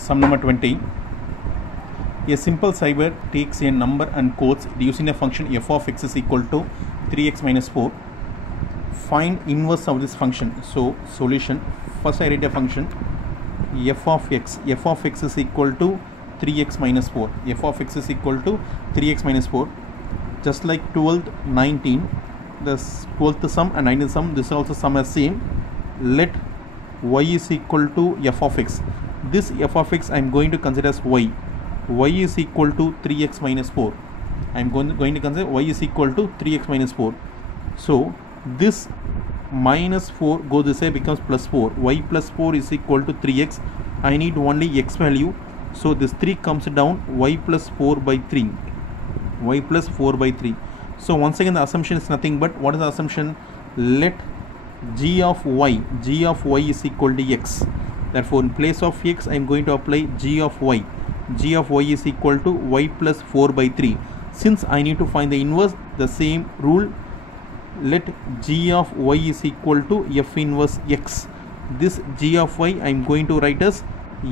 Sum number 20. A simple cyber takes a number and codes using a function f of x is equal to 3x minus 4. Find inverse of this function. So solution, first I write a function f of x is equal to 3x minus 4. F of x is equal to 3x minus 4. Just like 12th, 19, the 12th sum and 19th sum, this also sum as same. Let y is equal to f of x. This f of x I am going to consider as y. Y is equal to 3x minus 4. I am going to consider y is equal to 3x minus 4. So this minus 4 goes this way, becomes plus 4. Y plus 4 is equal to 3x. I need only x value. So this 3 comes down, y plus 4 by 3. Y plus 4 by 3. So once again the assumption is nothing but, what is the assumption? Let g of y is equal to x. Therefore in place of x I am going to apply g of y. G of y is equal to y plus 4 by 3. Since I need to find the inverse, the same rule, let g of y is equal to f inverse x. This g of y I am going to write as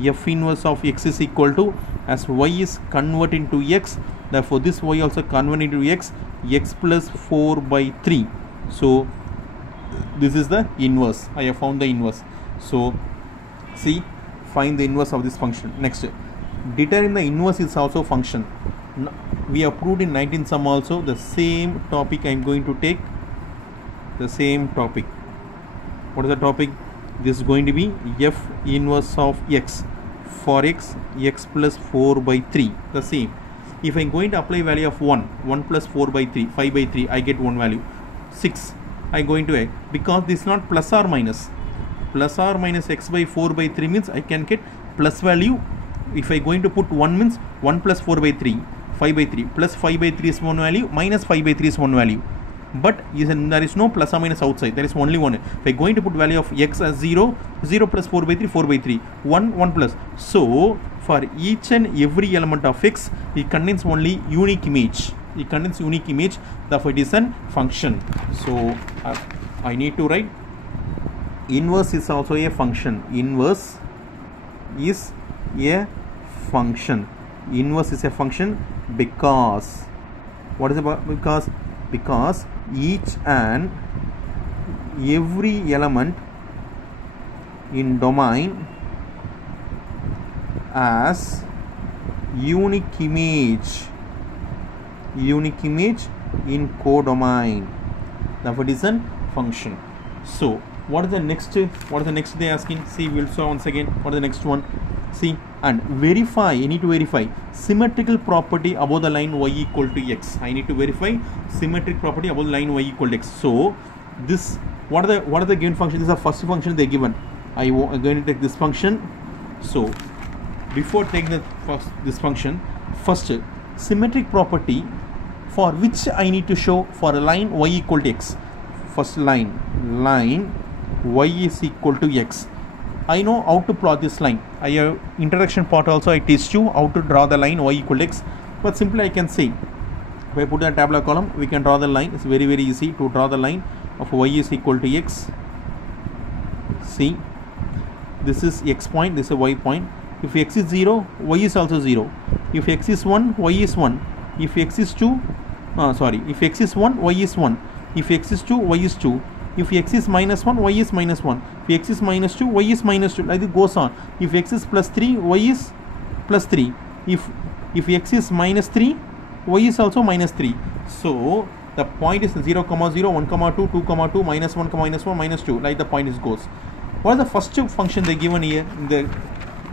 f inverse of x is equal to, as y is converted into x, therefore this y also converted into x plus 4 by 3. So this is the inverse. I have found the inverse. So see, find the inverse of this function. Next, determine the inverse is also function. We have proved in 19th sum also the same topic. I am going to take the same topic. What is the topic? This is going to be f inverse of x. For x plus 4 by 3, the same. If I am going to apply value of 1 plus 4 by 3, 5 by 3, I get one value. 6 I am going to add, because this is not plus or minus. Plus or minus x by 4 by 3 means I can get plus value. If I am going to put 1 means 1 plus 4 by 3, 5 by 3, plus 5 by 3 is one value, minus 5 by 3 is one value. But there is no plus or minus outside, there is only one. If I am going to put value of x as 0, 0 plus 4 by 3, 4 by 3, 1, 1 plus. So for each and every element of x, it contains only unique image. It contains unique image, therefore it is a function. So I need to write inverse is also a function. Inverse is a function. Inverse is a function because, what is about? Because each and every element in domain as unique image in codomain, therefore it is a function. So what is the next they asking? See, we'll saw once again. What is the next one? See, and verify. You need to verify symmetrical property above the line y equal to x. I need to verify symmetric property above the line y equal to x. So this, what are the given function? This is the first function they given. I'm going to take this function. So before taking this function, first symmetric property for which I need to show for a line y equal to x. First line y is equal to x. I know how to plot this line. I have introduction part also, I teach you how to draw the line y equal to x. But simply I can say, if I put a tabular column, we can draw the line. It's very easy to draw the line of y is equal to x. See, this is x point, this is y point. If x is 0, y is also 0. If x is 1, y is 1. If x is 2, if x is 1, y is 1. If x is 2, y is 2. If x is minus 1, y is minus 1. If x is minus 2, y is minus 2. Like it goes on. If x is plus 3, y is plus 3. If x is minus 3, y is also minus 3. So the point is 0, 0, 1, 2, 2, 2, minus 1, minus 1, minus 2. Like the point is goes. What is the first function they given here?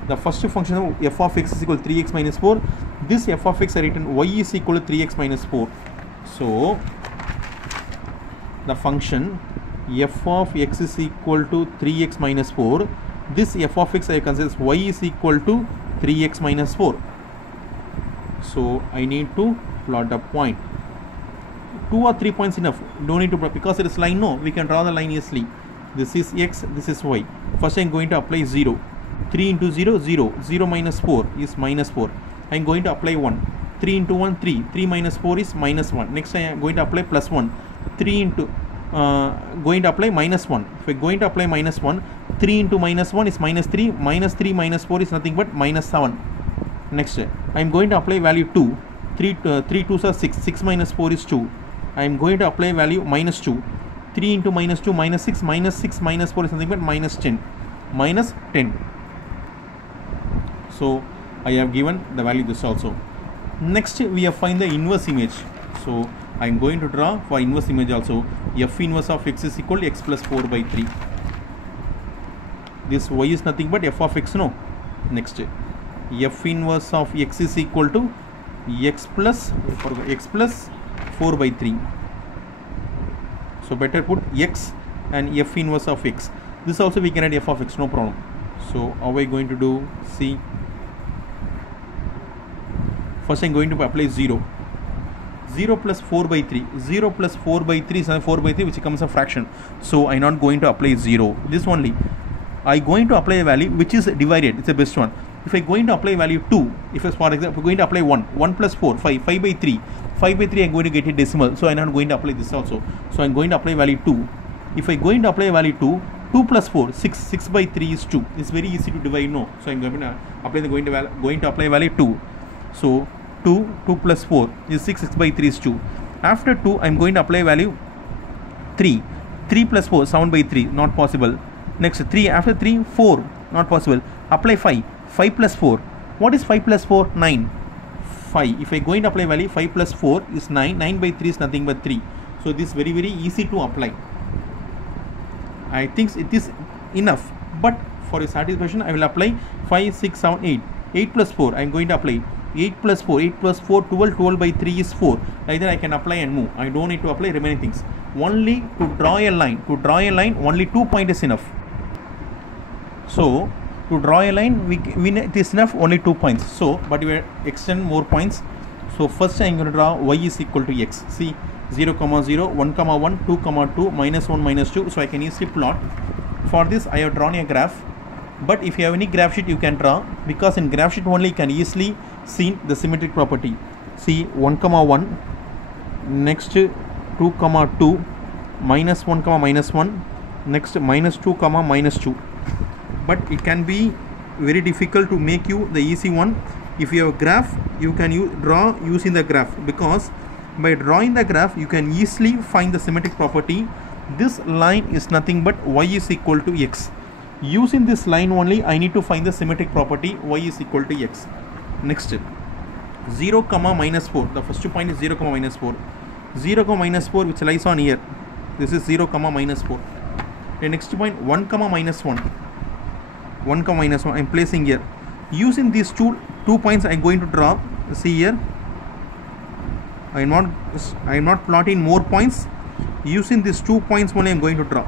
The first function of f of x is equal to 3x minus 4. This f of x are written y is equal to 3x minus 4. So the function f of x is equal to 3x minus 4. This f of x I consider as y is equal to 3x minus 4. So I need to plot the point. 2 or 3 points enough. Don't need to plot because it is line. No, we can draw the line easily. This is x, this is y. First I am going to apply 0. 3 into 0, 0. 0 minus 4 is minus 4. I am going to apply 1. 3 into 1, 3. 3 minus 4 is minus 1. Next I am going to apply plus 1. 3 into going to apply minus 1. If we're going to apply minus 1, 3 into minus 1 is minus 3, minus 3 minus 4 is nothing but minus 7. Next, I am going to apply value 2, 3 2s are 6, 6 minus 4 is 2. I am going to apply value minus 2, 3 into minus 2 minus 6 minus 4 is nothing but minus 10, minus 10. So I have given the value this also. Next we have find the inverse image. So I am going to draw for inverse image also. F inverse of x is equal to x plus 4 by 3. This y is nothing but f of x, no. Next, f inverse of x is equal to x plus 4 by 3. So better put x and f inverse of x. This also we can add f of x, no problem. So how are we going to do? See, first I am going to apply 0. 0 plus 4 by 3. 0 plus 4 by 3 is 4 by 3, which becomes a fraction. So I am not going to apply 0. This only. I am going to apply a value which is divided. It's the best one. If I am going to apply value 2, if for example, I am going to apply 1. 1 plus 4, 5. 5 by 3. 5 by 3 I am going to get a decimal. So I am not going to apply this also. So I am going to apply value 2. If I am going to apply value 2, 2 plus 4, 6. 6 by 3 is 2. It's very easy to divide, no. So I am going to apply value 2. So 2 plus 4 is 6, 6 by 3 is 2. After 2, I am going to apply value 3. 3 plus 4, 7 by 3, not possible. Next 3, after 3, 4, not possible. Apply 5. 5 plus 4. What is 5 plus 4? 9. 5. If I am going to apply value, 5 plus 4 is 9. 9 by 3 is nothing but 3. So this is very, very easy to apply. I think it is enough. But for a satisfaction, I will apply 5, 6, 7, 8. 8 plus 4, I am going to apply 8 plus 4, 8 plus 4, 12, 12 by 3 is 4. Like that I can apply and move. I don't need to apply remaining things. Only to draw a line, only 2 points is enough. So to draw a line, it is enough, only 2 points. So, but we extend more points. So first I am going to draw y is equal to x. See, 0, 0, 1, 1, 2, 2, minus 1, minus 2. So I can easily plot. For this I have drawn a graph. But if you have any graph sheet, you can draw, because in graph sheet only you can easily see the symmetric property. See, 1, 1, next 2, 2, minus 1, minus 1, next minus 2, minus 2. But it can be very difficult to make you the easy one. If you have a graph, you can draw using the graph, because by drawing the graph you can easily find the symmetric property. This line is nothing but y is equal to x. Using this line only, I need to find the symmetric property y is equal to x. Next, 0, minus 4. The first point is 0, minus 4. 0, minus 4, which lies on here. This is 0, minus 4. The next point, 1, minus 1. 1, minus 1. I am placing here. Using these two points, I am going to draw. See here. I am not plotting more points. Using these 2 points only, I am going to draw.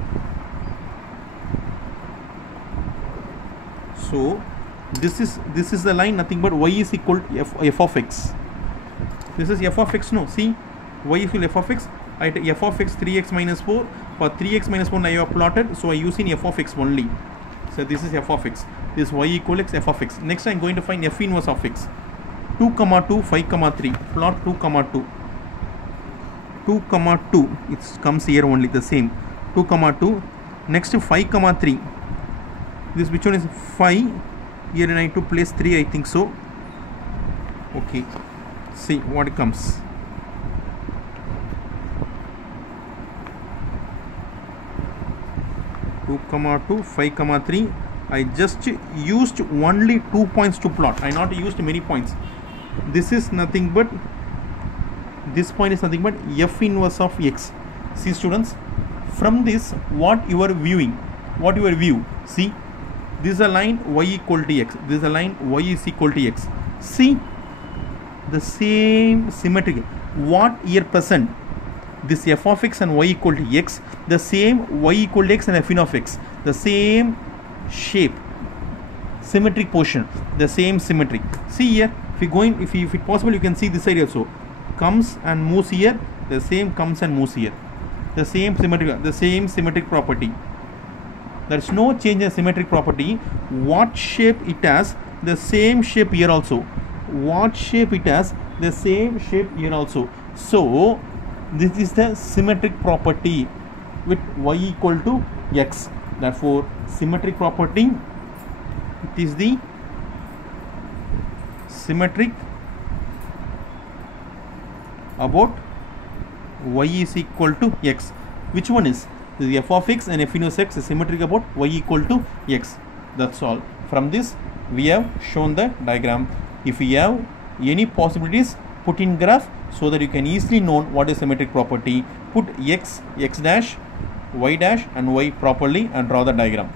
So this is the line, nothing but y is equal to f of x. This is f of x, no. See, y is equal to f of x. I take f of x 3x minus 4. For 3x minus 1 I have plotted, so I use in f of x only. So this is f of x. This y equal to x, f of x. Next I am going to find f inverse of x. 2, 2, 5, 3. Plot 2, 2. 2, 2. It comes here only, the same. 2, 2. Next 5, 3. This which one is 5? Here I need to place 3, I think so. Okay. See what it comes. Two, 2, 5, 3. I just used only 2 points to plot. I not used many points. This is nothing but, this point is nothing but f inverse of x. See students, from this what you are viewing, see, this is a line y equal to x, this is a line y is equal to x. See, the same symmetry, what here present, this f of x and y equal to x, the same y equal to x and f in of x, the same shape, symmetric portion, the same symmetry. See here, if it possible, you can see this side also. Comes and moves here, the same comes and moves here. The same symmetric property. There is no change in symmetric property. What shape it has, the same shape here also. What shape it has, the same shape here also. So this is the symmetric property. with y equal to x. Therefore, symmetric property, it is the symmetric about y is equal to x. Which one is? The f of x and f inverse x is symmetric about y equal to x. That's all. From this we have shown the diagram. If you have any possibilities, put in graph so that you can easily know what is symmetric property. Put x, x dash, y dash and y properly and draw the diagram.